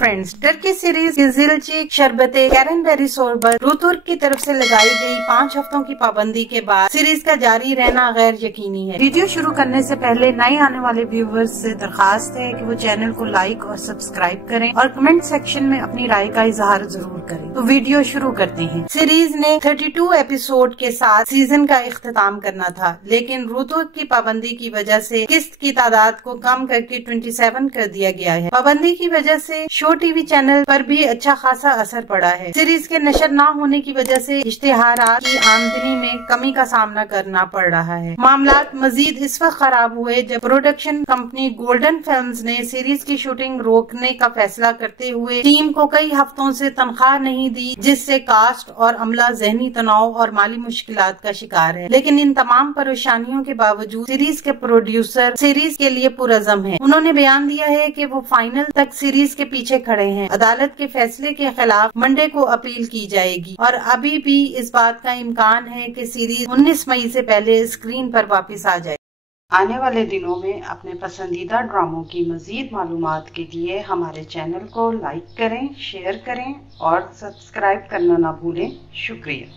Friends, Turkey series गिजिल्ची शरबते कैरनबेरी शरबत रुतुर्क की तरफ से लगाई गई 5 हफ्तों की पाबंदी के बाद सीरीज का जारी रहना गैर यकीनी है। वीडियो शुरू करने से पहले नए आने वाले व्यूवर्स से दरखास्त है कि वो चैनल को लाइक और सब्सक्राइब करें और कमेंट सेक्शन में अपनी राय का इजहार जरूर करें। तो वीडियो शुरू करते हैं। सीरीज ने 32 एपिसोड के साथ सीजन का इख्तिताम करना था, लेकिन रुतुर्क की पाबंदी की वजह से किस्त की तादाद को कम करके 27 कर दिया गया है। पाबंदी की वजह से शो टीवी चैनल पर भी अच्छा खासा असर पड़ा है। सीरीज के नशर न होने की वजह से इश्तेहारात की आमदनी में कमी का सामना करना पड़ रहा है। मामलात मजीद इस वक्त खराब हुए जब प्रोडक्शन कंपनी गोल्डन फिल्म्स ने सीरीज की शूटिंग रोकने का फैसला करते हुए टीम को कई हफ्तों से तनख्वाह नहीं दी, जिससे कास्ट और अमला जहनी तनाव और माली मुश्किलात का शिकार है। लेकिन इन तमाम परेशानियों के बावजूद सीरीज के प्रोड्यूसर सीरीज के लिए पुरज़म है। उन्होंने बयान दिया है कि वो फाइनल तक सीरीज के पीछे खड़े हैं। अदालत के फैसले के खिलाफ मंडे को अपील की जाएगी और अभी भी इस बात का इम्कान है कि सीरीज 19 मई से पहले स्क्रीन पर वापस आ जाए। आने वाले दिनों में अपने पसंदीदा ड्रामों की मजीद मालूमात के लिए हमारे चैनल को लाइक करें, शेयर करें और सब्सक्राइब करना ना भूलें। शुक्रिया।